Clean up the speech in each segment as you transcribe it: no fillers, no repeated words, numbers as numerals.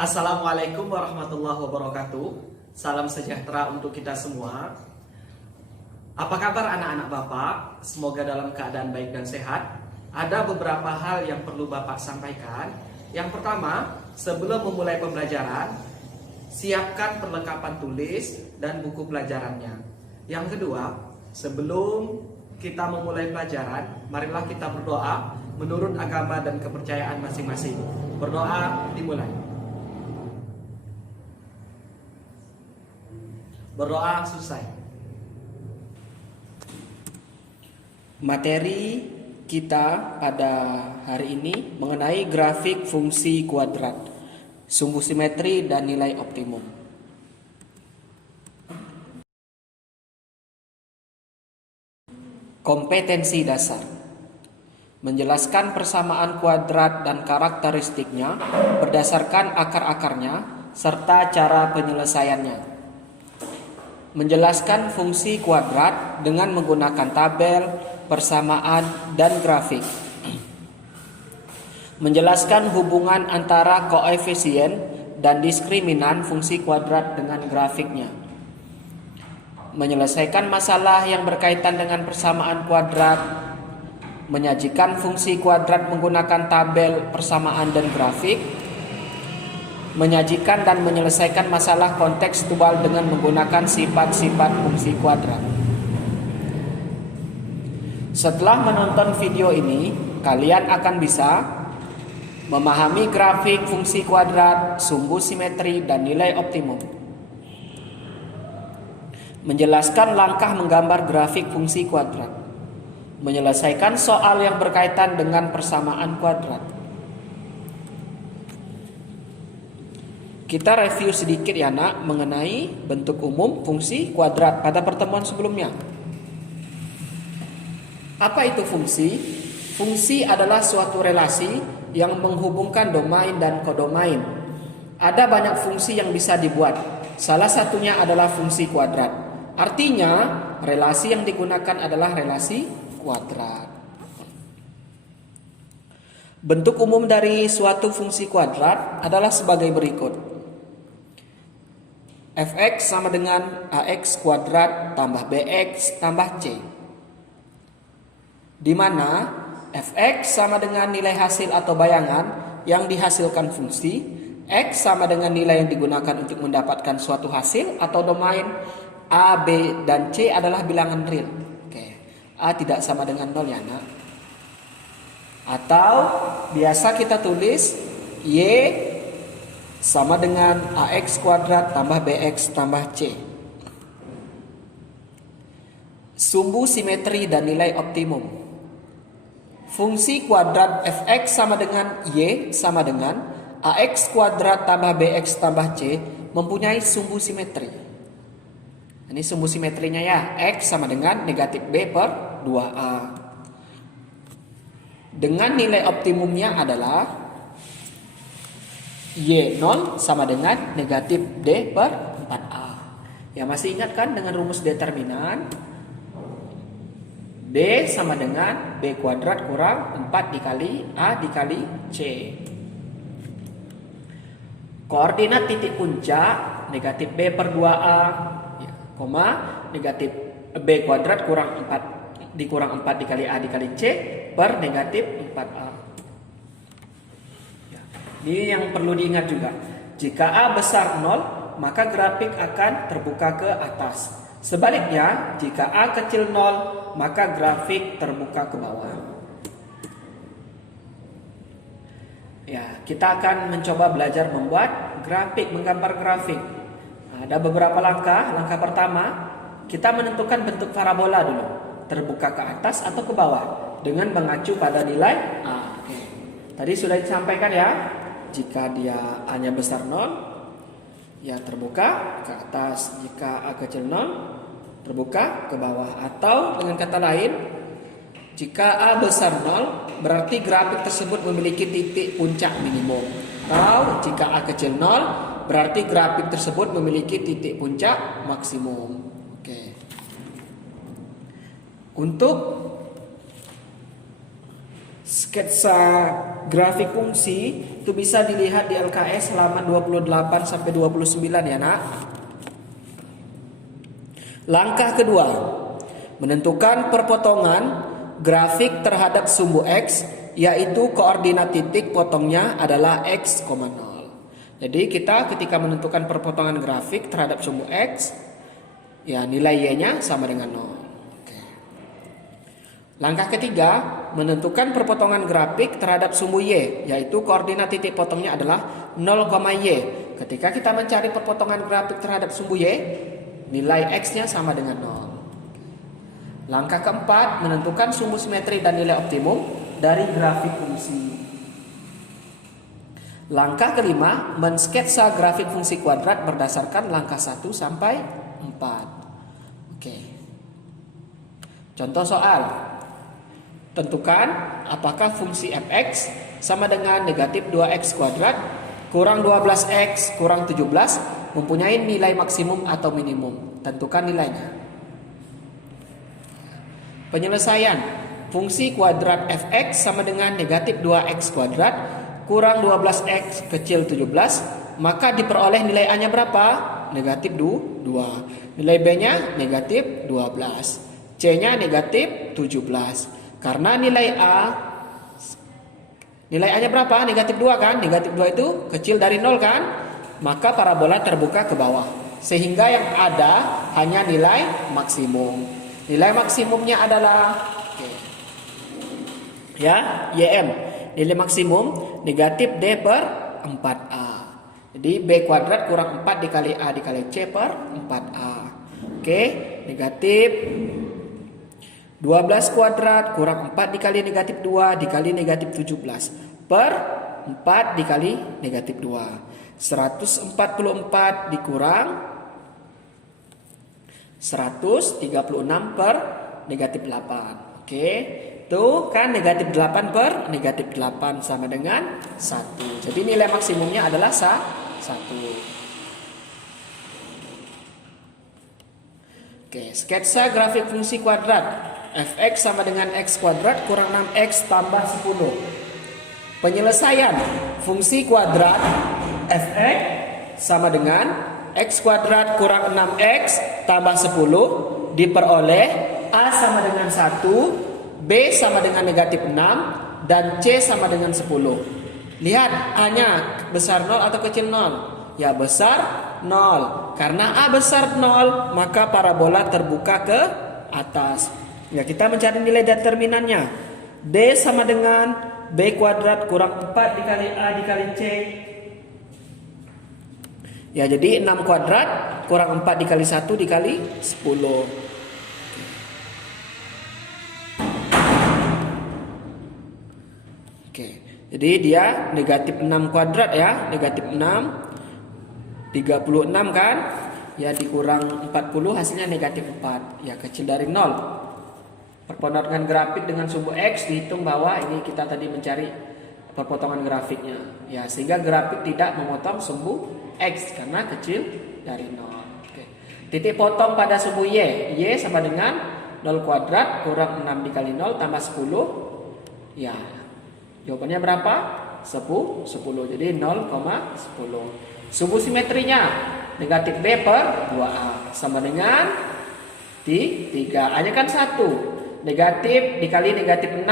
Assalamualaikum warahmatullahi wabarakatuh. Salam sejahtera untuk kita semua. Apa kabar anak-anak Bapak? Semoga dalam keadaan baik dan sehat. Ada beberapa hal yang perlu Bapak sampaikan. Yang pertama, sebelum memulai pembelajaran, siapkan perlengkapan tulis dan buku pelajarannya. Yang kedua, sebelum kita memulai pelajaran, marilah kita berdoa menurut agama dan kepercayaan masing-masing. Berdoa dimulai. Berdoa selesai. Materi kita pada hari ini mengenai grafik fungsi kuadrat, sumbu simetri dan nilai optimum. Kompetensi dasar. Menjelaskan persamaan kuadrat dan karakteristiknya berdasarkan akar-akarnya serta cara penyelesaiannya. Menjelaskan fungsi kuadrat dengan menggunakan tabel, persamaan, dan grafik. Menjelaskan hubungan antara koefisien dan diskriminan fungsi kuadrat dengan grafiknya. Menyelesaikan masalah yang berkaitan dengan persamaan kuadrat. Menyajikan fungsi kuadrat menggunakan tabel, persamaan, dan grafik. Menyajikan dan menyelesaikan masalah kontekstual dengan menggunakan sifat-sifat fungsi kuadrat. Setelah menonton video ini, kalian akan bisa memahami grafik fungsi kuadrat, sumbu simetri, dan nilai optimum. Menjelaskan langkah menggambar grafik fungsi kuadrat. Menyelesaikan soal yang berkaitan dengan persamaan kuadrat. Kita review sedikit ya nak mengenai bentuk umum fungsi kuadrat pada pertemuan sebelumnya. Apa itu fungsi? Fungsi adalah suatu relasi yang menghubungkan domain dan kodomain. Ada banyak fungsi yang bisa dibuat. Salah satunya adalah fungsi kuadrat. Artinya, relasi yang digunakan adalah relasi kuadrat. Bentuk umum dari suatu fungsi kuadrat adalah sebagai berikut. Fx sama dengan ax kuadrat tambah bx tambah c, di mana fx sama dengan nilai hasil atau bayangan yang dihasilkan fungsi, x sama dengan nilai yang digunakan untuk mendapatkan suatu hasil atau domain, a, b, dan c adalah bilangan real. Oke. A tidak sama dengan 0 ya nak. Atau biasa kita tulis y sama dengan ax kuadrat tambah bx tambah c. Sumbu simetri dan nilai optimum. Fungsi kuadrat fx sama dengan y sama dengan ax kuadrat tambah bx tambah c mempunyai sumbu simetri. Ini sumbu simetrinya ya, x sama dengan negatif b per 2a. Dengan nilai optimumnya adalah Y0 sama dengan negatif D per 4A. Ya masih ingat kan dengan rumus determinan? D sama dengan B kuadrat kurang 4 dikali A dikali C. Koordinat titik puncak negatif B per 2A, ya, koma negatif B kuadrat kurang 4 dikurang 4 dikali A dikali C per negatif 4A. Ini yang perlu diingat juga. Jika A besar 0, maka grafik akan terbuka ke atas. Sebaliknya, jika A kecil 0, maka grafik terbuka ke bawah. Ya, kita akan mencoba belajar membuat grafik, menggambar grafik. Ada beberapa langkah. Langkah pertama, kita menentukan bentuk parabola dulu. Terbuka ke atas atau ke bawah dengan mengacu pada nilai A. Oke. Tadi sudah disampaikan ya. Jika dia A-nya besar 0, ya terbuka ke atas. Jika A kecil 0, terbuka ke bawah. Atau dengan kata lain, jika A besar 0, berarti grafik tersebut memiliki titik puncak minimum. Atau jika A kecil 0, berarti grafik tersebut memiliki titik puncak maksimum. Oke. Untuk sketsa grafik fungsi itu bisa dilihat di LKS halaman 28 sampai 29 ya nak. Langkah kedua, menentukan perpotongan grafik terhadap sumbu X, yaitu koordinat titik potongnya adalah X, 0. Jadi kita ketika menentukan perpotongan grafik terhadap sumbu X, ya nilai Y-nya sama dengan 0. Langkah ketiga, menentukan perpotongan grafik terhadap sumbu Y, yaitu koordinat titik potongnya adalah 0,Y. Ketika kita mencari perpotongan grafik terhadap sumbu Y, nilai X-nya sama dengan 0. Langkah keempat, menentukan sumbu simetri dan nilai optimum dari grafik fungsi. Langkah kelima, mensketsa grafik fungsi kuadrat berdasarkan langkah 1 sampai 4. Oke. Contoh soal. Tentukan apakah fungsi fx sama dengan negatif 2x kuadrat kurang 12x kurang 17 mempunyai nilai maksimum atau minimum. Tentukan nilainya. Penyelesaian. Fungsi kuadrat fx sama dengan negatif 2x kuadrat kurang 12x kecil 17. Maka diperoleh nilai A-nya berapa? Negatif 2. Nilai B-nya negatif 12. C-nya negatif 17. Karena nilai A-nya berapa? Negatif 2 kan? Negatif 2 itu kecil dari 0 kan? Maka parabola terbuka ke bawah. Sehingga yang ada hanya nilai maksimum. Nilai maksimumnya adalah ya, YM. Nilai maksimum negatif D per 4A. Jadi B kuadrat kurang 4 dikali A dikali C per 4A. Oke, negatif 12 kuadrat kurang 4 dikali negatif 2 dikali negatif 17 per 4 dikali negatif 2. 144 dikurang 136 per negatif 8. Oke, itu kan negatif 8 per negatif 8 sama dengan 1. Jadi nilai maksimumnya adalah 1. Oke, sketsa grafik fungsi kuadrat. Fx sama dengan x kuadrat kurang 6x tambah 10. Penyelesaian fungsi kuadrat fx sama dengan x kuadrat kurang 6x tambah 10 diperoleh A sama dengan 1, B sama dengan negatif 6, dan C sama dengan 10. Lihat A-nya besar 0 atau kecil 0? Ya besar 0. Karena A besar 0 maka parabola terbuka ke atas. Ya, kita mencari nilai determinannya. D sama dengan B kuadrat kurang 4 dikali A dikali C. Ya, jadi 6 kuadrat kurang 4 dikali 1 dikali 10. Oke, jadi dia negatif 6 kuadrat ya. Negatif 6, 36 kan. Ya, dikurang 40 hasilnya negatif 4. Ya, kecil dari 0. Perpotongan grafik dengan sumbu X dihitung bahwa ini kita tadi mencari perpotongan grafiknya. Ya, sehingga grafik tidak memotong sumbu X karena kecil dari 0. Oke. Titik potong pada sumbu Y. Y sama dengan 0 kuadrat kurang 6 dikali 0 tambah 10. Ya. Jawabannya berapa? 10. Jadi 0,10. Sumbu simetrinya negatif B per 2A sama dengan 3. A-nya kan 1. Negatif dikali negatif 6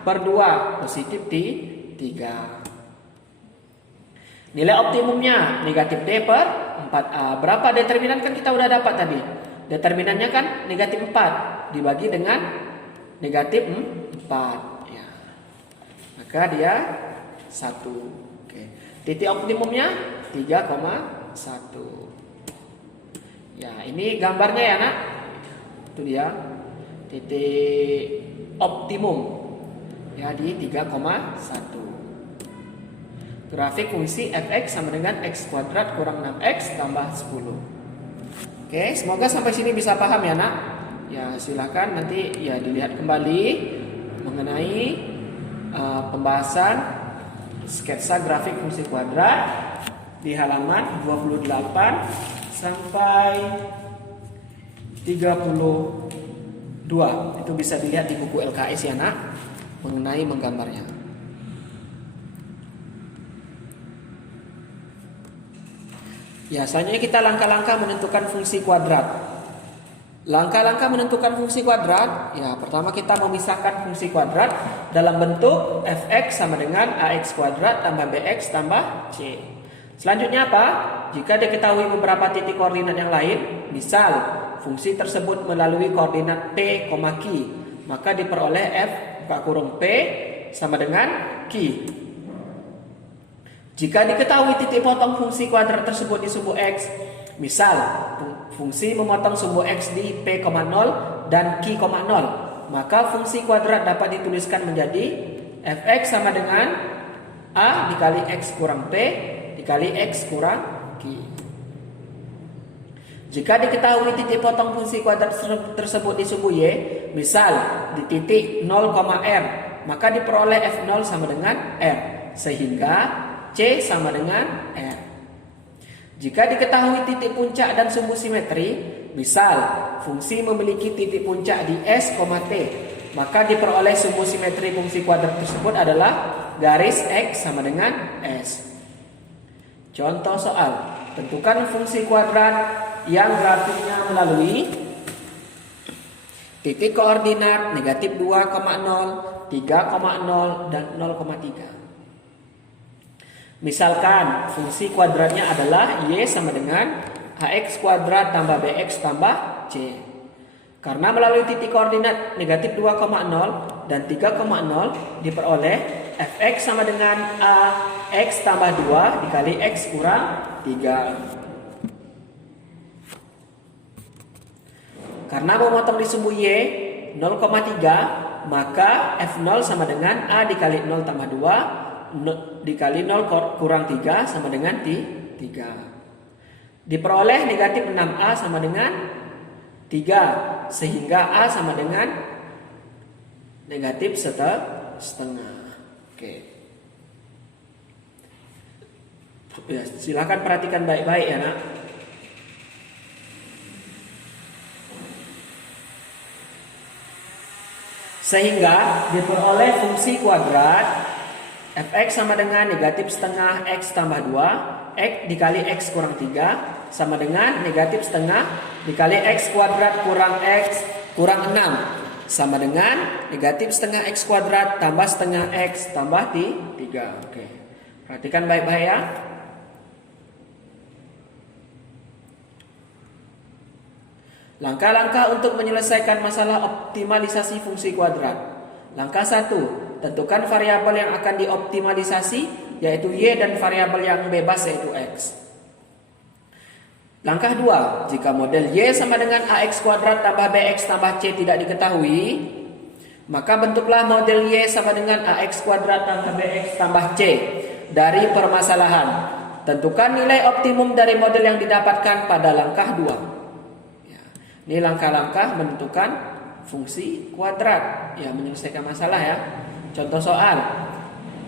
per 2 positif 3. Nilai optimumnya negatif D per 4A. Berapa determinan kan kita udah dapat tadi. Determinannya kan negatif 4 dibagi dengan negatif 4 ya. Maka dia 1. Oke. Titik optimumnya 3,1. Ya, ini gambarnya ya nak. Itu dia titik optimum ya di 3,1. Grafik fungsi fx sama dengan x kuadrat kurang 6x tambah 10. Oke, semoga sampai sini bisa paham ya nak. Ya, silakan nanti ya dilihat kembali mengenai pembahasan sketsa grafik fungsi kuadrat di halaman 28 sampai 32. Itu bisa dilihat di buku LKS ya nak. mengenai menggambarnya. Ya, selanjutnya kita langkah-langkah menentukan fungsi kuadrat. Langkah-langkah menentukan fungsi kuadrat, ya pertama kita memisahkan fungsi kuadrat dalam bentuk fx sama dengan ax kuadrat tambah bx tambah c. Selanjutnya apa? Jika diketahui beberapa titik koordinat yang lain, misal fungsi tersebut melalui koordinat p, q, maka diperoleh f kurung p sama dengan q. Jika diketahui titik potong fungsi kuadrat tersebut di sumbu x, misal fungsi memotong sumbu x di p, 0 dan q, 0, maka fungsi kuadrat dapat dituliskan menjadi fx sama dengan a dikali x kurang p dikali x kurang q. Jika diketahui titik potong fungsi kuadrat tersebut di sumbu y, misal di titik 0, r, maka diperoleh f0 sama dengan r, sehingga c sama dengan r. Jika diketahui titik puncak dan sumbu simetri, misal fungsi memiliki titik puncak di s, t, maka diperoleh sumbu simetri fungsi kuadrat tersebut adalah garis x sama dengan s. Contoh soal, tentukan fungsi kuadrat yang grafiknya melalui titik koordinat negatif 2,0, 3,0, dan 0,3. Misalkan fungsi kuadratnya adalah y sama dengan ax kuadrat tambah bx tambah c. Karena melalui titik koordinat negatif 2,0 dan 3,0 diperoleh fx sama dengan a x tambah 2 dikali x kurang 3. Karena memotong di sumbu y 0,3, maka f0 sama dengan a dikali 0 tambah 2 dikali 0 kurang 3 sama dengan 3. Diperoleh negatif 6a sama dengan 3, sehingga a sama dengan negatif setengah. Oke. Ya, silakan perhatikan baik-baik ya nak. Sehingga diperoleh fungsi kuadrat fx sama dengan negatif setengah x tambah 2 x dikali x kurang 3 sama dengan negatif setengah dikali x kuadrat kurang x kurang 6 sama dengan negatif setengah x kuadrat tambah setengah x tambah 3. Oke. Perhatikan baik-baik ya. Langkah-langkah untuk menyelesaikan masalah optimalisasi fungsi kuadrat. Langkah 1. Tentukan variabel yang akan dioptimalisasi, yaitu y, dan variabel yang bebas, yaitu x. Langkah 2. Jika model y sama dengan ax kuadrat tambah bx tambah c tidak diketahui, maka bentuklah model y sama dengan ax kuadrat tambah bx tambah c dari permasalahan. Tentukan nilai optimum dari model yang didapatkan pada langkah 2. Ya, ini langkah-langkah menentukan fungsi kuadrat, ya, menyelesaikan masalah ya. Contoh soal,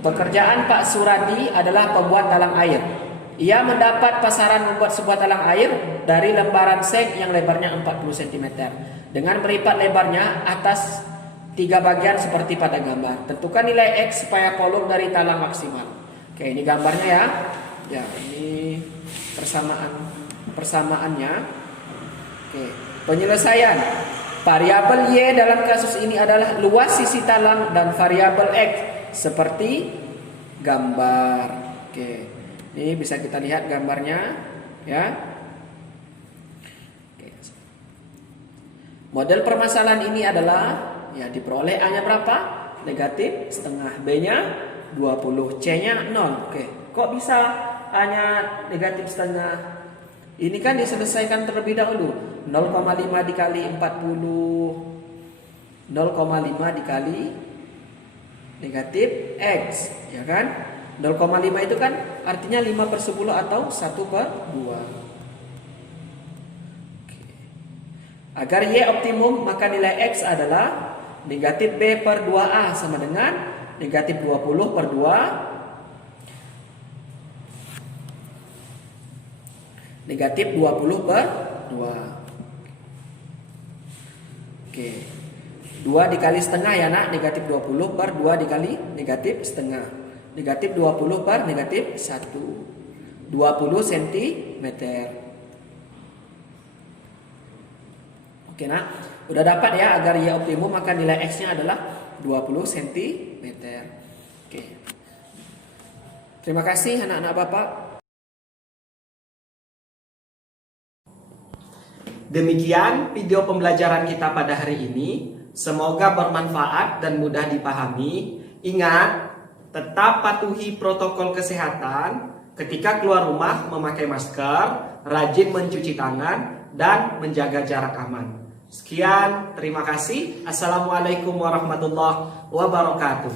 pekerjaan Pak Suradi adalah pembuat talang air. Ia mendapat pasaran membuat sebuah talang air dari lembaran seng yang lebarnya 40 cm dengan melipat lebarnya atas 3 bagian seperti pada gambar. Tentukan nilai X supaya volume dari talang maksimal. Oke, ini gambarnya ya. Ya, ini persamaannya. Oke, penyelesaian. Variabel Y dalam kasus ini adalah luas sisi talang dan variabel X seperti gambar. Oke. Ini bisa kita lihat gambarnya ya. Oke. Model permasalahan ini adalah ya diperoleh A-nya berapa? Negatif setengah, B-nya 20, C-nya 0. Oke. Kok bisa A-nya negatif setengah? Ini kan diselesaikan terlebih dahulu. 0,5 dikali 40, 0,5 dikali negatif X, ya kan? 0,5 itu kan artinya 5/10 atau 1/2. Oke. Agar Y optimum, maka nilai X adalah negatif B per 2A sama dengan negatif 20 per 2 negatif 20 per 2. Oke. 2 dikali setengah ya nak, negatif 20 per 2 dikali negatif setengah. Negatif 20 per negatif 1. 20 cm. Oke nak, udah dapat ya, agar Y optimum maka nilai X-nya adalah 20 cm. Oke. Terima kasih anak-anak Bapak. Demikian video pembelajaran kita pada hari ini. Semoga bermanfaat dan mudah dipahami. Ingat, tetap patuhi protokol kesehatan. Ketika keluar rumah memakai masker, rajin mencuci tangan, dan menjaga jarak aman. Sekian, terima kasih. Assalamualaikum warahmatullahi wabarakatuh.